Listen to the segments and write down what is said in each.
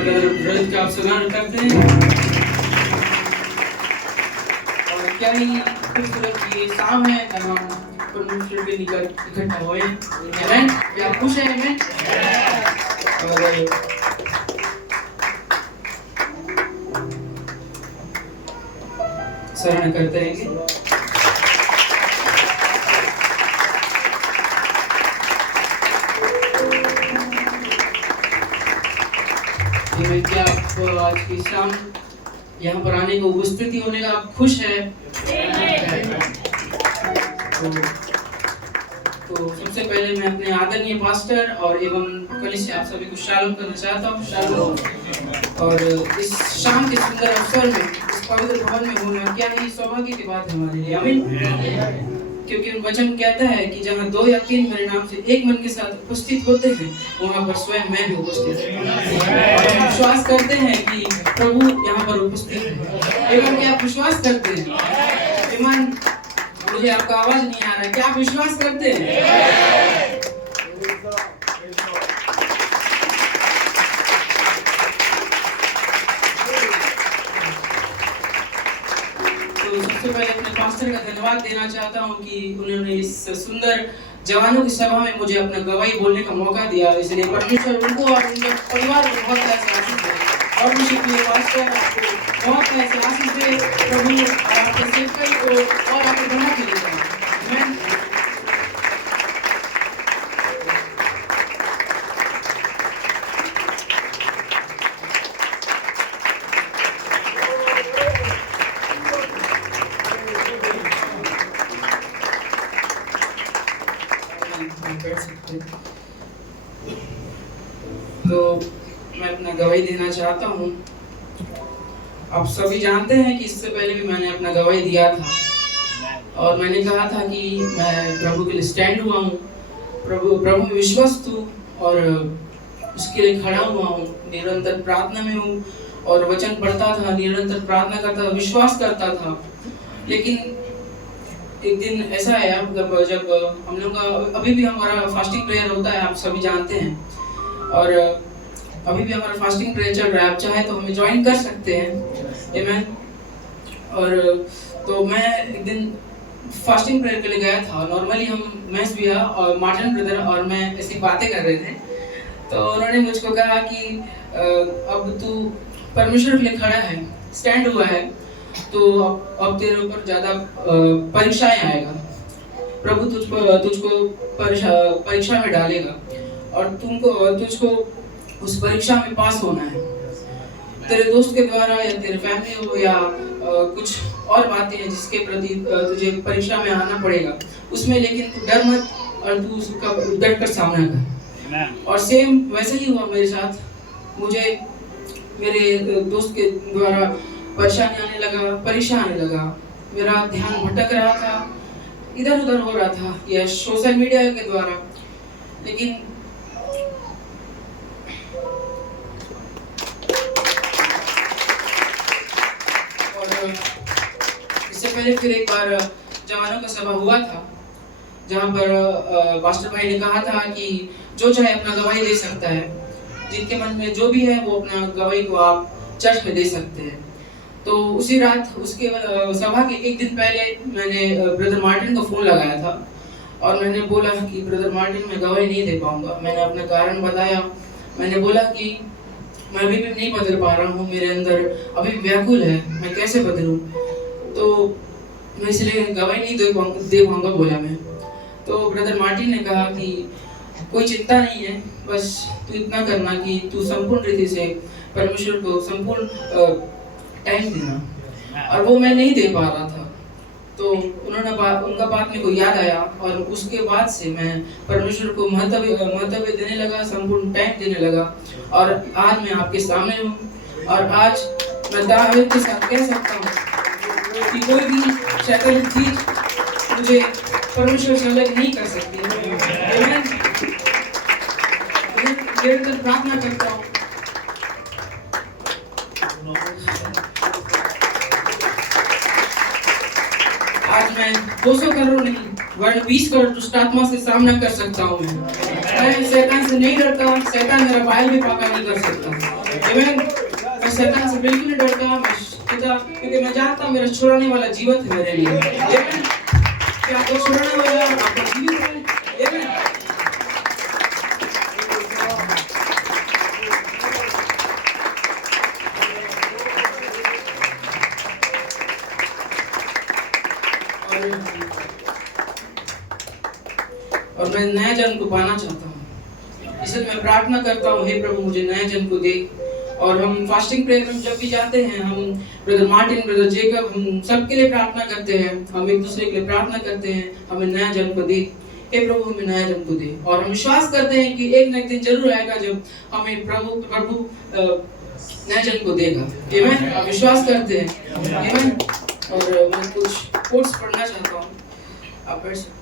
Brother का आप सलाम करते हैं। और क्या ही खूबसूरत ये शाम है जब हम परमेश्वर के निकट इकट्ठा हुए हैं। आमीन। क्या आप खुश हैं? आमीन। और सराहना करते रहेंगे। क्या आप आज की शाम यहाँ पर आने को उपस्थिति होने का आप खुश है? तो सबसे पहले मैं अपने आदरणीय पास्टर और एवं कलीसिया आप सभी को शालोम करना चाहता हूँ। शालोम। और इस शाम के सुंदर अवसर में इस पवित्र भवन में होना क्या ही सौभाग्य की बात है हमारे लिए। आमीन। क्योंकि वचन कहता है कि जहाँ 2 या 3 मेरे नाम से एक मन के साथ उपस्थित होते हैं वहाँ पर स्वयं मैं भी उपस्थित हूँ। और हम विश्वास करते हैं कि प्रभु यहाँ पर उपस्थित है। एवं क्या आप विश्वास करते हैं? ईमान, मुझे आपका आवाज नहीं आ रहा है। क्या आप विश्वास करते हैं? तो सबसे पहले अपने पास्टर का धन्यवाद देना चाहता हूँ कि उन्होंने इस सुंदर जवानों की सभा में मुझे अपना गवाही बोलने का मौका दिया। इसलिए परमेश्वर उनको और उनके परिवार को बहुत ऐसा आशीष दे। और मुझे अपने पास्टर आपको बहुत ऐसा आशीष दे। प्रभु आपके सेवकाई को और आगे बढ़ा के ले जाए। आमीन। तो मैं अपना गवाही देना चाहता हूँ। आप सभी जानते हैं कि इससे पहले भी मैंने अपना गवाही दिया था और मैंने कहा था कि मैं प्रभु के लिए स्टैंड हुआ हूँ, प्रभु में विश्वस्त हूँ और उसके लिए खड़ा हुआ हूँ। निरंतर प्रार्थना में हूँ और वचन पढ़ता था, निरंतर प्रार्थना करता था, विश्वास करता था। लेकिन एक दिन ऐसा है जब हम लोग का अभी भी हमारा फास्टिंग प्रेयर होता है, आप सभी जानते हैं। और अभी भी हमारा फास्टिंग प्रेयर चल रहा है। आप चाहे तो हमें ज्वाइन कर सकते हैं। आमीन। और तो मैं एक दिन फास्टिंग प्रेयर के लिए गया था। नॉर्मली हम मैस भैया और मार्टिन ब्रदर और मैं ऐसी बातें कर रहे थे। तो उन्होंने मुझको कहा कि अब तू परमेश्वर के लिए खड़ा है, स्टैंड हुआ है, तो अब तेरे ऊपर ज़्यादा परीक्षाएं आएगा। प्रभु तुझको परीक्षा में डालेगा और तुझको उस परीक्षा में पास होना है। तेरे दोस्त के द्वारा या तेरे फैमिली हो या कुछ और बातें हैं जिसके प्रति तुझे परीक्षा में आना पड़ेगा उसमें, लेकिन तू डर मत और तू उसका डट कर सामना कर। और सेम वैसे ही हुआ मेरे साथ। मुझे मेरे दोस्त के द्वारा परेशानी आने लगा, परीक्षा आने लगा। मेरा ध्यान भटक रहा था, इधर उधर हो रहा था या सोशल मीडिया के द्वारा। लेकिन और इससे पहले फिर एक बार जवानों का सभा हुआ था जहाँ पर पास्टर भाई ने कहा था कि जो चाहे अपना गवाही दे सकता है, जिनके मन में जो भी है वो अपना गवाही को आप चर्च में दे सकते हैं। तो उसी रात उसके सभा के एक दिन पहले मैंने ब्रदर मार्टिन को फ़ोन लगाया था और मैंने बोला कि ब्रदर मार्टिन मैं गवाही नहीं दे पाऊँगा। मैंने अपना कारण बताया। मैंने बोला कि मैं अभी भी नहीं बदल पा रहा हूँ, मेरे अंदर अभी व्याकुल है, मैं कैसे बदलूँ, तो मैं इसलिए गवाही नहीं दे पाऊँगा बोला मैं। तो ब्रदर मार्टिन ने कहा कि कोई चिंता नहीं है, बस तू इतना करना कि तू संपूर्ण रीति से परमेश्वर को संपूर्ण टाइम देना। और वो मैं नहीं दे पा रहा था। तो उनका बात मेरे को याद आया और उसके बाद से मैं परमेश्वर को महत्व देने लगा, संपूर्ण टाइम देने लगा। और आज मैं आपके सामने हूँ और आज मैं दावे के साथ कह सकता हूँ कि कोई भी शैतानी चीज मुझे परमेश्वर से अलग नहीं कर सकती। मैं निरंतर प्रार्थना करता हूँ। आज मैं 200 करोड़ नहीं वरन 20 करोड़ दुष्ट आत्मा से सामना कर सकता हूँ। मैं शैतान से नहीं डरता। शैतान मेरा बाल भी पाका नहीं कर सकता। आमीन। मैं शैतान से बिल्कुल नहीं डरता, क्योंकि मैं जानता हूँ मेरा छुड़ाने वाला जीवित है मेरे लिए। आमीन। क्या आपको छुड़ाने वाला आपका जीवित है? आमीन। और मैं नया जन्म को पाना चाहता हूँ, इसलिए मैं प्रार्थना करता हूँ, हे प्रभु मुझे नया जन्म को दे। और हम फास्टिंग प्रेयर में जब भी जाते हैं, हम ब्रदर मार्टिन, ब्रदर जेकब, हम सबके लिए प्रार्थना करते हैं, हम एक दूसरे के लिए प्रार्थना करते हैं, हमें नया जन्म को दे, हे प्रभु हमें नया जन्म को दे। और हम विश्वास करते हैं कि एक न एक दिन जरूर आएगा जब हमें प्रभु नया जन्म को देगा। आमीन। आप विश्वास करते हैं? आमीन। और मैं कुछ कोट्स पढ़ना चाहता हूँ, आप पढ़ सकते।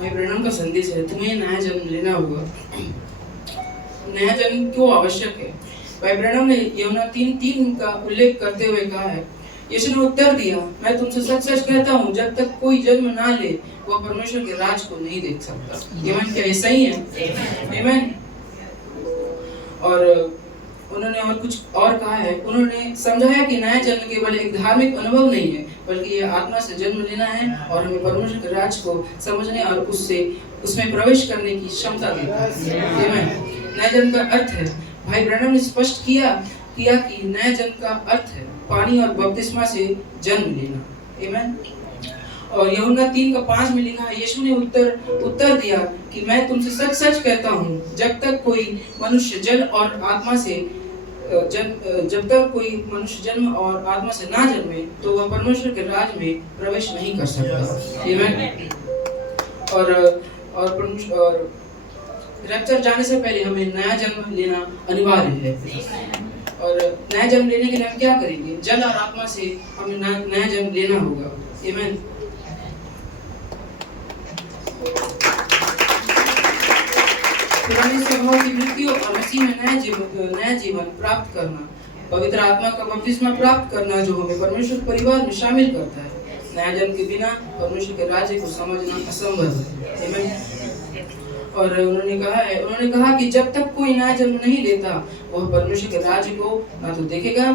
भाई ब्रैनम का संदेश है, तुम्हें नया जन्म लेना होगा। नया जन्म क्यों आवश्यक है? भाई ब्रैनम ने यूहन्ना 3:3 का उल्लेख करते हुए कहा है, यीशु ने उत्तर दिया, मैं तुमसे सच सच कहता हूँ, जब तक कोई जन्म ना ले वह परमेश्वर के राज को नहीं देख सकता। आमीन। क्या ये सही है? आमीन। और उन्होंने और कुछ और कहा है, उन्होंने समझाया कि नया जन्म केवल एक धार्मिक अनुभव नहीं है, बल्कि यह आत्मा से जन्म लेना है और हमें परमेश्वर के राज को समझने और उसमें प्रवेश करने की क्षमता देता है। आमीन। नया जन्म का अर्थ है, भाई ब्रैनम ने स्पष्ट किया कि नया जन्म का अर्थ है पानी और बपतिस्मा से जन्म लेना। आमीन। और यूहन्ना 3:5 में लिखा है, यीशु ने उत्तर दिया कि मैं तुमसे सच सच कहता हूँ, जब तक कोई मनुष्य जल और आत्मा से जन्म और आत्मा से ना जन्मे तो वह परमेश्वर के राज में प्रवेश नहीं कर सकता। आमीन। और रैप्चर जाने से पहले हमें नया जन्म लेना अनिवार्य है। और नया जन्म लेने के लिए हम क्या करेंगे? जल और आत्मा से हमें नया जन्म लेना होगा। आमीन। पुराने स्वभाव की मृत्यु और मसीह में नया जीवन प्राप्त करना, पवित्र आत्मा का बपतिस्मा प्राप्त करना, जो हमें परमेश्वर परिवार में शामिल करता है। नया जन्म के बिना परमेश्वर के राज्य को समझना असंभव है। आमीन। और उन्होंने कहा कि जब तक कोई नया जन्म नहीं लेता वह परमेश्वर के राज्य को ना तो देखेगा,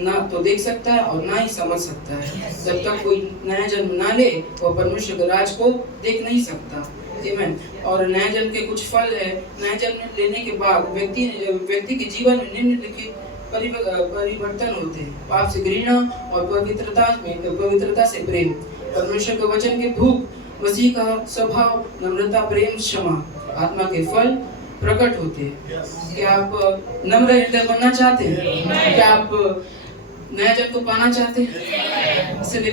ना तो देख सकता है और ना ही समझ सकता है। जब तक कोई नया जन्म ना ले वह परमेश्वर के राज्य को देख नहीं सकता। आमीन। और नया जन्म के कुछ फल है। नया जन्म लेने के बाद व्यक्ति के जीवन में निम्नलिखित परिवर्तन होते हैं, पाप से घृणा और पवित्रता से प्रेम, परमेश्वर के वचन की भूख, मसीह का स्वभाव, नम्रता, प्रेम, क्षमा, आत्मा के फल प्रकट होते हैं। क्या आप नम्र हृदय बनना चाहते हैं? क्या आप नया जन्म को पाना चाहते हैं? इसलिए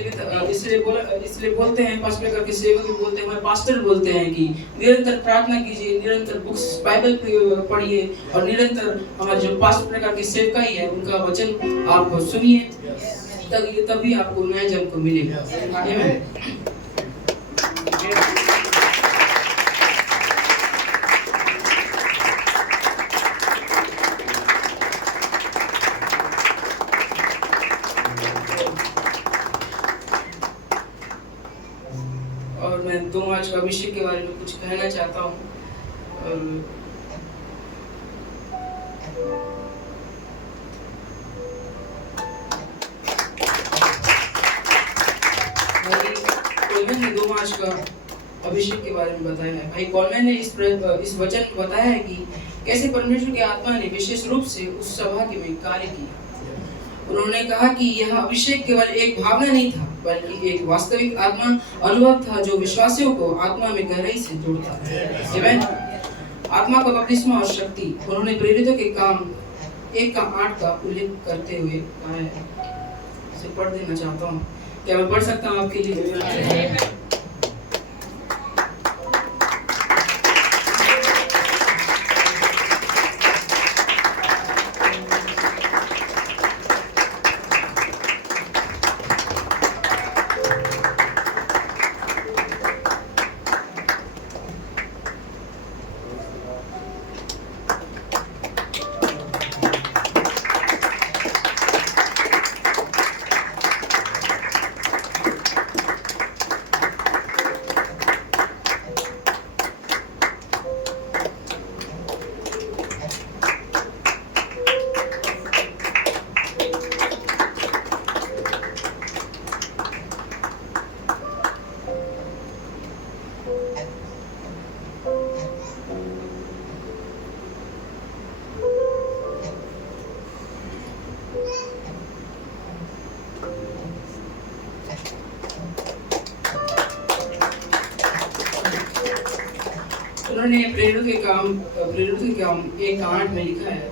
बोलते हैं, पास्टर करके सेवक भी बोलते हैं, पास्टर बोलते हैं कि निरंतर प्रार्थना कीजिए, निरंतर बुक्स बाइबल पढ़िए और निरंतर हमारे जो पास्टर प्रकार के सेवकाई है उनका वचन आप सुनिए, तभी आपको नया जन्म को मिलेगा। आमीन। और मैं 2 मार्च का अभिषेक के बारे में कुछ कहना चाहता हूँ। कॉलमैन ने 2 मार्च का अभिषेक के बारे में बताया है। भाई कॉलमैन ने इस वचन में बताया है कि कैसे परमेश्वर की आत्मा ने विशेष रूप से उस सभा में कार्य किया। उन्होंने कहा कि यह अभिषेक केवल एक भावना नहीं था, बल्कि एक वास्तविक आत्मा अनुभव था जो विश्वासियों को आत्मा में गहराई से जोड़ता है। आमीन। आत्मा का बपतिस्मा और शक्ति। उन्होंने प्रेरितों के काम 1:8 का उल्लेख करते हुए कहा है, इसे पढ़ देना चाहता हूँ। क्या मैं पढ़ सकता हूँ आपके लिए? उन्होंने प्रेरित के काम 1:8 में लिखा है,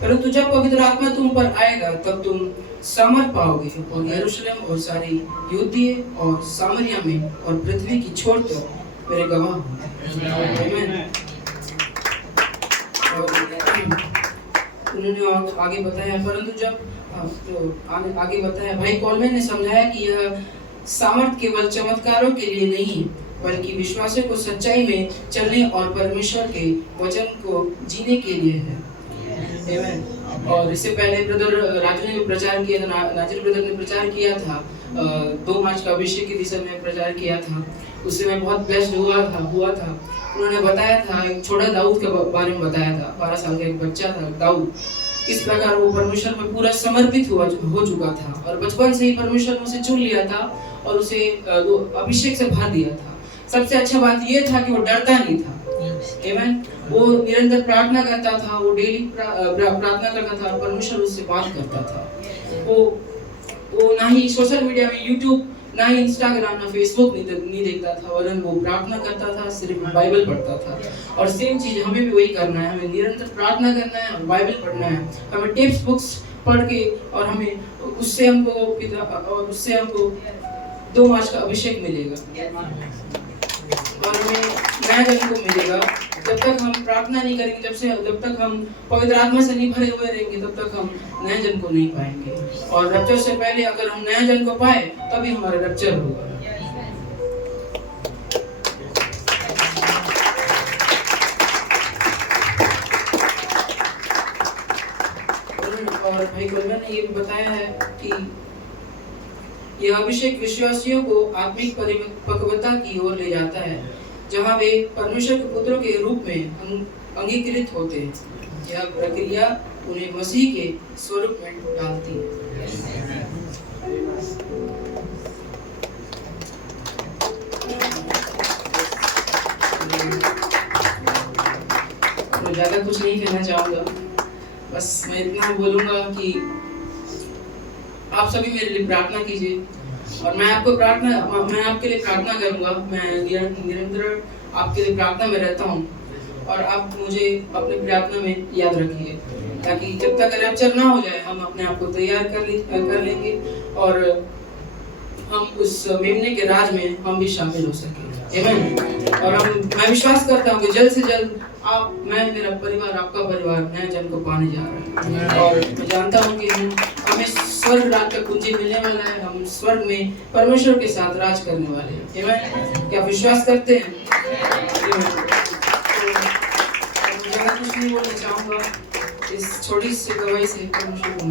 परंतु जब पवित्र आत्मा तुम पर आएगा तब तुम सामर्थ पाओगे और यरूशलेम और सारी यहूदिया और सामरिया में और पृथ्वी की छोर तक मेरे गवाह होंगे। आमीन। उन्होंने आगे बताया, परंतु जब आगे बताया, भाई कॉलमैन ने समझाया कि यह सामर्थ केवल चमत्कारों के लिए नहीं बल्कि विश्वासियों को सच्चाई में चलने और परमेश्वर के वचन को जीने के लिए है। आमीन। और इससे पहले ब्रदर राजू ने भी प्रचार किया था, नाजिर ब्रदर ने प्रचार किया था, 2 मार्च का अभिषेक के विषय में प्रचार किया था। उससे मैं बहुत ब्लेस्ड हुआ था। उन्होंने बताया था, एक छोटा दाऊद के बारे में बताया था, 12 साल का एक बच्चा था दाऊद, किस प्रकार वो परमेश्वर में पूरा समर्पित हो चुका था और बचपन से ही परमेश्वर ने उसे चुन लिया था और उसे अभिषेक से भर दिया था। सबसे अच्छा बात ये था कि वो डरता नहीं था। आमीन। वो निरंतर प्रार्थना करता था, वो डेली प्रार्थना करता था, परमेश्वर उससे बात करता था। वो ना ही सोशल मीडिया में यूट्यूब, ना ही इंस्टाग्राम, ना फेसबुक नहीं देखता था, वरन वो प्रार्थना करता था, सिर्फ बाइबल पढ़ता था। और सेम चीज हमें भी वही करना है, हमें निरंतर प्रार्थना करना है और बाइबल पढ़ना है। हमें टिप्स बुक्स पढ़ के और उससे हमको 2 मार्च का अभिषेक मिलेगा और हमें नया जन्म को मिलेगा। जब तक हम प्रार्थना नहीं करेंगे, जब तक हम पवित्र आत्मा से नहीं भरे हुए रहेंगे, तब तक हम नया जन्म को नहीं पाएंगे। और रप्चर से पहले अगर हम नया जन्म को पाए तभी हमारा रप्चर होगा। और भाई कॉलमैन ने ये भी बताया है कि यह अभिषेक विश्वासियों को आत्मिक परिपक्वता की ओर ले जाता है, जहां वे परमेश्वर के पुत्रों के रूप में अंगीकृत होते हैं। यह प्रक्रिया उन्हें मसीह के स्वरूप में डालती है। तो ज्यादा कुछ नहीं कहना चाहूँगा, बस मैं इतना बोलूँगा कि आप सभी मेरे लिए प्रार्थना कीजिए और मैं आपके लिए प्रार्थना करूँगा। मैं निरंतर आपके लिए प्रार्थना में रहता हूँ और आप मुझे अपनी प्रार्थना में याद रखिए, ताकि जब तक रैप्चर ना हो जाए हम अपने आप को तैयार कर लेंगे और हम उस मेमने के राज में हम भी शामिल हो सकें। आमीन। और मैं विश्वास करता हूँ कि जल्द से जल्द मैं, मेरा परिवार, आपका परिवार नया जन्म को पाने जा रहा है और मैं जानता हूँ कि हमें स्वर्ग राज का कुंजी मिलने वाला है। हम स्वर्ग में परमेश्वर के साथ राज करने वाले हैं। आमीन। क्या विश्वास करते हैं? मैं कुछ नहीं बोलना चाहूँगा, इस छोटी सी गवाही से परमेश्वर को